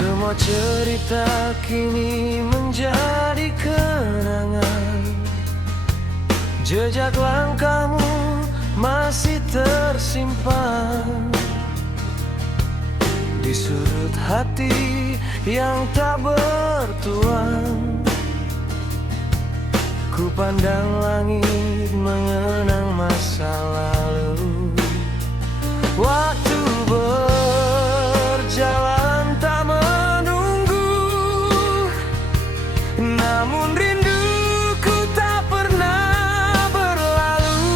Semua cerita kini menjadi kenangan. Jejak langkahmu masih tersimpan di sudut hati yang tak bertuan. Ku pandang langit mengenang masa lalu. Waktu berjalan tak menunggu, namun rinduku tak pernah berlalu.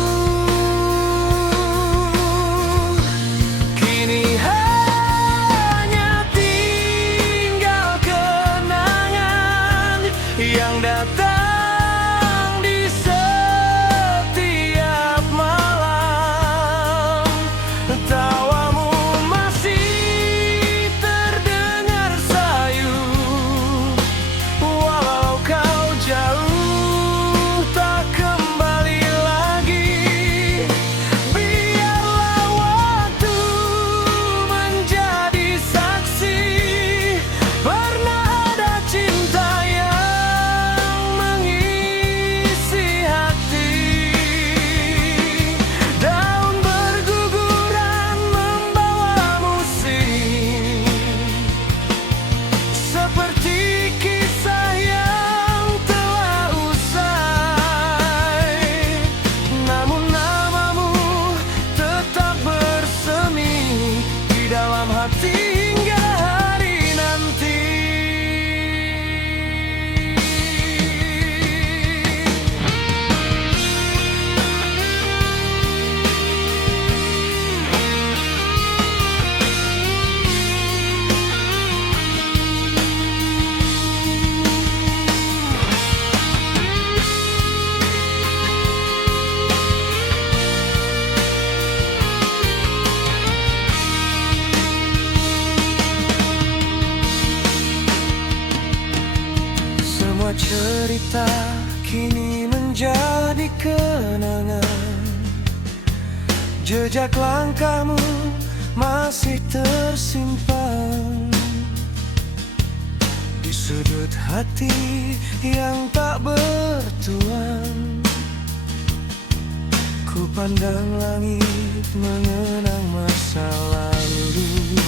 Kini hanya tinggal kenangan yang datang di setiap malam. Tawamu masih terdengar sayu, walau kau jauh tak kembali lagi. Biarlah waktu menjadi saksi, pernah ada cinta yang mengisi hati. Daun berguguran membawa musim, seperti kisah yang telah usai. Namun namamu tetap bersemi di dalam hati hingga hari nanti. Semua cerita kini menjadi kenangan. Jejak langkahmu masih tersimpan di sudut hati yang tak bertuan. Ku pandang langit mengenang masa lalu.